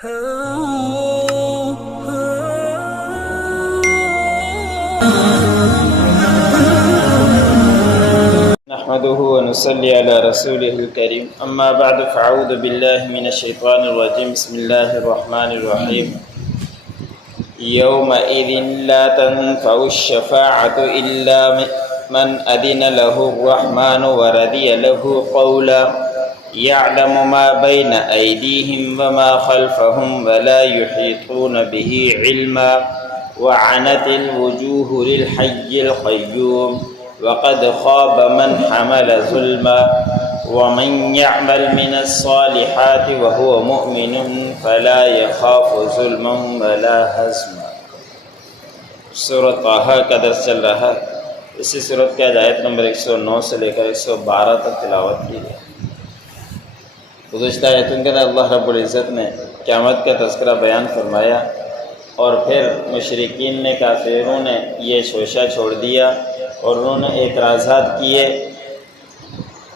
نحمده ونصلي على رسوله الكريم اما بعد فاعوذ بالله من الشيطان الرجيم بسم الله الرحمن الرحيم يومئذ لا تنفع الشفاعة إلا من أذن له الرحمن ورضي له قولا يعلم ما بين أيديهم وما خلفهم ولا يحيطون به علما وعنت الوجوه للحي القيوم وقد خاب من حمل ظلما ومن يعمل من الصالحات وهو مؤمن فلا يخاف ظلما ولا هضما۔ سورۃ طٰہٰ کا درس چل رہا ہے۔ اسی سورت کے آیت نمبر 109 سے لے کر 112 تک تلاوت کی ہے۔ گزشتہ آیتوں کے اندر اللہ رب العزت نے قیامت کا تذکرہ بیان فرمایا، اور پھر مشرکین نے، کافروں نے یہ شوشہ چھوڑ دیا اور انہوں نے اعتراضات کیے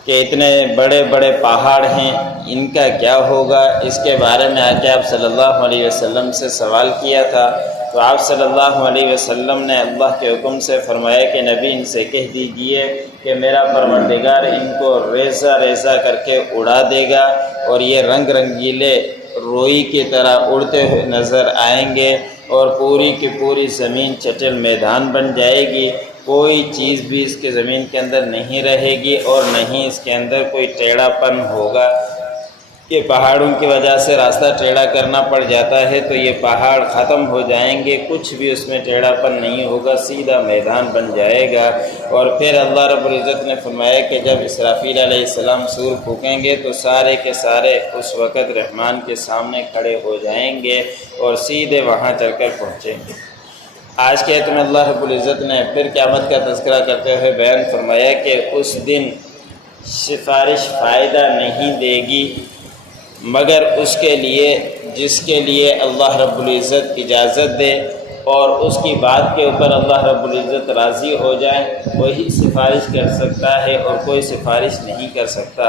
کہ اتنے بڑے بڑے پہاڑ ہیں، ان کا کیا ہوگا۔ اس کے بارے میں آ کے آپ صلی اللہ علیہ وسلم سے سوال کیا تھا، تو آپ صلی اللہ علیہ وسلم نے اللہ کے حکم سے فرمایا کہ نبی ان سے کہہ دیجیے کہ میرا پروردگار ان کو ریزہ ریزہ کر کے اڑا دے گا، اور یہ رنگ رنگیلے روئی کی طرح اڑتے ہوئے نظر آئیں گے، اور پوری کی پوری زمین چٹل میدان بن جائے گی، کوئی چیز بھی اس کے زمین کے اندر نہیں رہے گی، اور نہیں اس کے اندر کوئی ٹیڑھا پن ہوگا۔ کہ پہاڑوں کی وجہ سے راستہ ٹیڑھا کرنا پڑ جاتا ہے تو یہ پہاڑ ختم ہو جائیں گے، کچھ بھی اس میں ٹیڑھا پن نہیں ہوگا، سیدھا میدان بن جائے گا۔ اور پھر اللہ رب العزت نے فرمایا کہ جب اسرافیل علیہ السلام سور پھونکیں گے تو سارے کے سارے اس وقت رحمان کے سامنے کھڑے ہو جائیں گے اور سیدھے وہاں چل کر پہنچیں گے۔ آج کے آیت میں اللہ رب العزت نے پھر قیامت کا تذکرہ کرتے ہوئے بیان فرمایا کہ اس دن سفارش فائدہ نہیں دے گی مگر اس کے لیے جس کے لیے اللہ رب العزت اجازت دے، اور اس کی بات کے اوپر اللہ رب العزت راضی ہو جائے، وہی سفارش کر سکتا ہے اور کوئی سفارش نہیں کر سکتا۔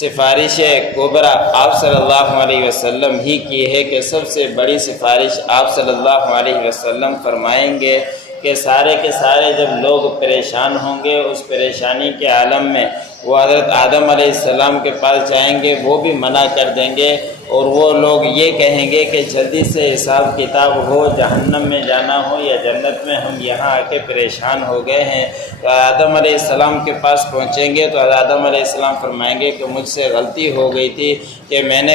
سفارش کبریٰ آپ صلی اللہ علیہ وسلم ہی کی ہے کہ سب سے بڑی سفارش آپ صلی اللہ علیہ وسلم فرمائیں گے کہ سارے کے سارے جب لوگ پریشان ہوں گے، اس پریشانی کے عالم میں وہ حضرت آدم علیہ السلام کے پاس جائیں گے، وہ بھی منع کر دیں گے، اور وہ لوگ یہ کہیں گے کہ جلدی سے حساب کتاب ہو، جہنم میں جانا ہو یا جنت میں، ہم یہاں آ کے پریشان ہو گئے ہیں۔ تو آدم علیہ السلام کے پاس پہنچیں گے تو آدم علیہ السلام فرمائیں گے کہ مجھ سے غلطی ہو گئی تھی کہ میں نے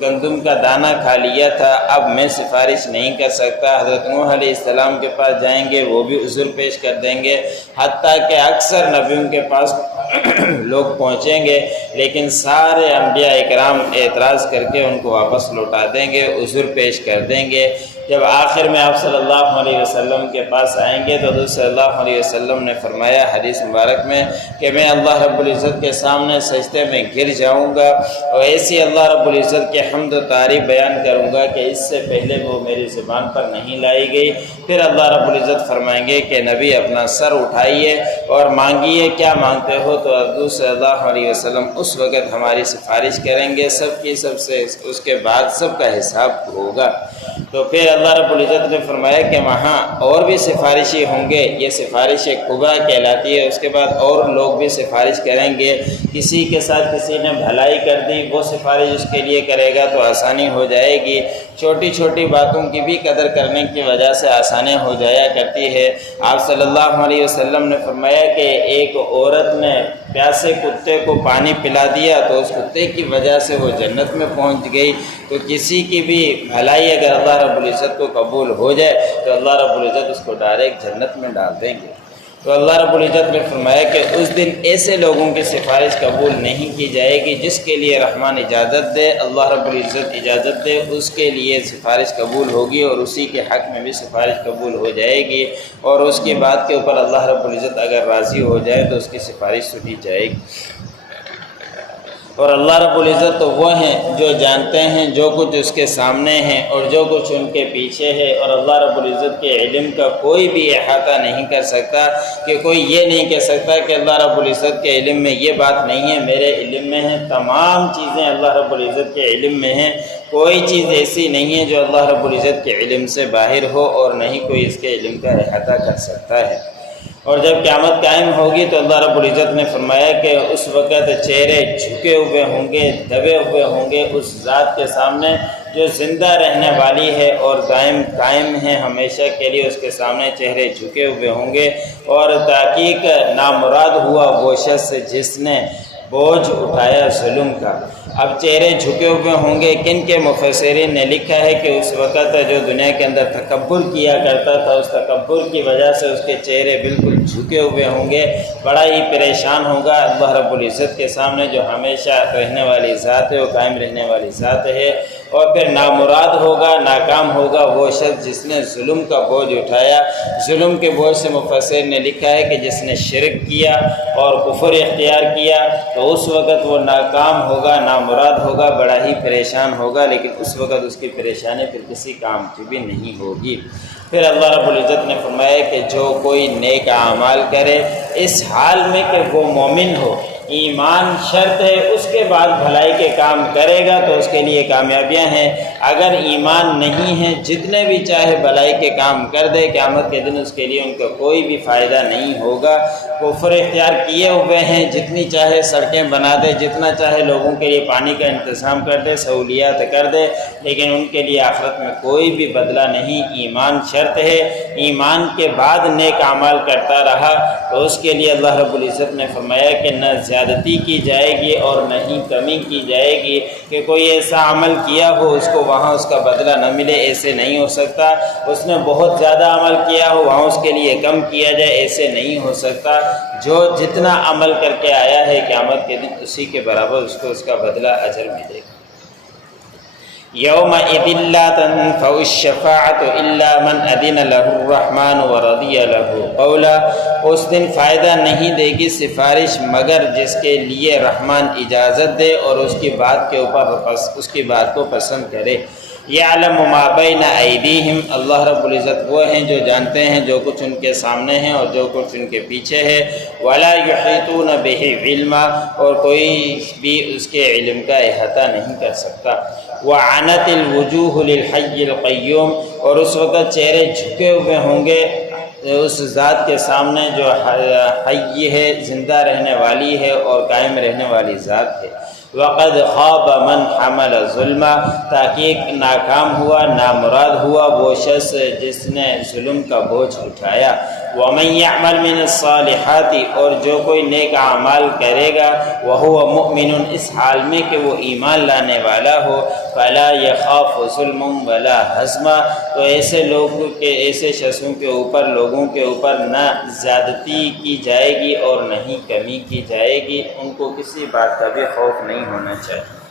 گندم کا دانہ کھا لیا تھا، اب میں سفارش نہیں کر سکتا۔ حضرت نوح علیہ السلام کے پاس جائیں گے، وہ بھی عذر پیش کر دیں گے، حتیٰ کہ اکثر نبیوں کے پاس لوگ پہنچیں گے، لیکن سارے انبیاء اکرام اعتراض کر کے ان کو واپس لوٹا دیں گے، عذر پیش کر دیں گے۔ جب آخر میں آپ صلی اللہ علیہ وسلم کے پاس آئیں گے تو حضور صلی اللہ علیہ وسلم نے فرمایا حدیث مبارک میں کہ میں اللہ رب العزت کے سامنے سجدے میں گر جاؤں گا، اور ایسی اللہ رب العزت کے حمد و تعریف بیان کروں گا کہ اس سے پہلے وہ میری زبان پر نہیں لائی گئی۔ پھر اللہ رب العزت فرمائیں گے کہ نبی اپنا سر اٹھائیے اور مانگیے، کیا مانگتے ہو؟ تو حضور صلی اللہ علیہ وسلم اس وقت ہماری سفارش کریں گے، سب کی سب سے، اس کے بعد سب کا حساب ہوگا۔ تو پھر اللہ رب العزت نے فرمایا کہ وہاں اور بھی سفارشی ہوں گے، یہ سفارش کبریٰ کہلاتی ہے۔ اس کے بعد اور لوگ بھی سفارش کریں گے، کسی کے ساتھ کسی نے بھلائی کر دی، وہ سفارش اس کے لیے کرے گا تو آسانی ہو جائے گی۔ چھوٹی چھوٹی باتوں کی بھی قدر کرنے کی وجہ سے آسانی ہو جایا کرتی ہے۔ آپ صلی اللہ علیہ وسلم نے فرمایا کہ ایک عورت نے پیاسے کتے کو پانی پلا دیا تو اس کتے کی وجہ سے وہ جنت میں پہنچ گئی۔ تو کسی کی بھی بھلائی اگر اللہ رب العزت کو قبول ہو جائے تو اللہ رب العزت اس کو ڈائریکٹ جنت میں ڈال دیں گے۔ تو اللہ رب العزت نے فرمایا کہ اس دن ایسے لوگوں کی سفارش قبول نہیں کی جائے گی جس کے لیے رحمان اجازت دے، اللہ رب العزت اجازت دے، اس کے لیے سفارش قبول ہوگی، اور اسی کے حق میں بھی سفارش قبول ہو جائے گی، اور اس کی بات کے اوپر اللہ رب العزت اگر راضی ہو جائے تو اس کی سفارش سنی جائے گی۔ اور اللہ رب العزت تو وہ ہیں جو جانتے ہیں جو کچھ اس کے سامنے ہیں اور جو کچھ ان کے پیچھے ہے، اور اللہ رب العزت کے علم کا کوئی بھی احاطہ نہیں کر سکتا کہ کوئی یہ نہیں کہہ سکتا کہ اللہ رب العزت کے علم میں یہ بات نہیں ہے، میرے علم میں ہے۔ تمام چیزیں اللہ رب العزت کے علم میں ہیں، کوئی چیز ایسی نہیں ہے جو اللہ رب العزت کے علم سے باہر ہو، اور نہیں کوئی اس کے علم کا احاطہ کر سکتا ہے۔ اور جب قیامت قائم ہوگی تو اللہ رب العزت نے فرمایا کہ اس وقت چہرے جھکے ہوئے ہوں گے، دبے ہوئے ہوں گے اس ذات کے سامنے جو زندہ رہنے والی ہے اور قائم ہے ہمیشہ کے لیے، اس کے سامنے چہرے جھکے ہوئے ہوں گے۔ اور تحقیق نامراد ہوا وہ شخص جس نے بوجھ اٹھایا ظلم کا۔ اب چہرے جھکے ہوئے ہوں گے، کن کے مفسرین نے لکھا ہے کہ اس وقت جو دنیا کے اندر تکبر کیا کرتا تھا، اس تکبر کی وجہ سے اس کے چہرے بالکل جھکے ہوئے ہوں گے، بڑا ہی پریشان ہوگا اللہ رب العزت کے سامنے جو ہمیشہ رہنے والی ذات ہے، وہ قائم رہنے والی ذات ہے۔ اور پھر نامراد ہوگا، ناکام ہوگا وہ شخص جس نے ظلم کا بوجھ اٹھایا۔ ظلم کے بوجھ سے مفسر نے لکھا ہے کہ جس نے شرک کیا اور کفر اختیار کیا تو اس وقت وہ ناکام ہوگا، نامراد ہوگا، بڑا ہی پریشان ہوگا، لیکن اس وقت اس کی پریشانی پھر کسی کام کی بھی نہیں ہوگی۔ پھر اللہ رب العزت نے فرمایا کہ جو کوئی نیک اعمال کرے اس حال میں کہ وہ مومن ہو، ایمان شرط ہے، اس کے بعد بھلائی کے کام کرے گا تو اس کے لیے کامیابیاں ہیں۔ اگر ایمان نہیں ہے جتنے بھی چاہے بھلائی کے کام کر دے، قیامت کے دن اس کے لیے ان کا کوئی بھی فائدہ نہیں ہوگا۔ کفر اختیار کیے ہوئے ہیں، جتنی چاہے سڑکیں بنا دے، جتنا چاہے لوگوں کے لیے پانی کا انتظام کر دے، سہولیات کر دے، لیکن ان کے لیے آخرت میں کوئی بھی بدلہ نہیں۔ ایمان شرط ہے، ایمان کے بعد نیک اعمال کرتا رہا تو اس کے لیے اللہ رب العزت نے فرمایا کہ نہ زیادتی کی جائے گی اور نہ ہی کمی کی جائے گی کہ کوئی ایسا عمل کیا ہو اس کو وہاں اس کا بدلہ نہ ملے، ایسے نہیں ہو سکتا۔ اس نے بہت زیادہ عمل کیا ہو وہاں اس کے لیے کم کیا جائے، ایسے نہیں ہو سکتا۔ جو جتنا عمل کر کے آیا ہے قیامت کے دن اسی کے برابر اس کو اس کا بدلہ اجر ملے گا۔ یومئذ لا تنفع الشفاعۃ الا من اذن له الرحمن ورضی له قولا، اس دن فائدہ نہیں دے گی سفارش مگر جس کے لیے رحمان اجازت دے اور اس کی بات کے اوپر اس کی بات کو پسند کرے۔ یعلم ما بین ایدیہم، اللہ رب العزت وہ ہیں جو جانتے ہیں جو کچھ ان کے سامنے ہے اور جو کچھ ان کے پیچھے ہے۔ ولا یحیطون بہ علما، اور کوئی بھی اس کے علم کا احاطہ نہیں کر سکتا۔ وعنت الوجوہ للحی القیوم، اور اس وقت چہرے جھکے ہوئے ہوں گے اس ذات کے سامنے جو حی ہے، زندہ رہنے والی ہے اور قائم رہنے والی ذات ہے۔ وقد خواب من حمل ظلما، تحقیق ناکام ہوا، نامراد ہوا وہ شخص جس نے ظلم کا بوجھ اٹھایا۔ ومن يعمل من الصالحات، اور جو کوئی نیک اعمال کرے گا وهو مؤمن، اس حال میں کہ وہ ایمان لانے والا ہو، فلا يخاف ظلم ولا ہضما، تو ایسے لوگوں کے ایسے شخصوں کے اوپر لوگوں کے اوپر نہ زیادتی کی جائے گی اور نہ ہی کمی کی جائے گی، ان کو کسی بات کا بھی خوف نہیں ہونا چاہیے۔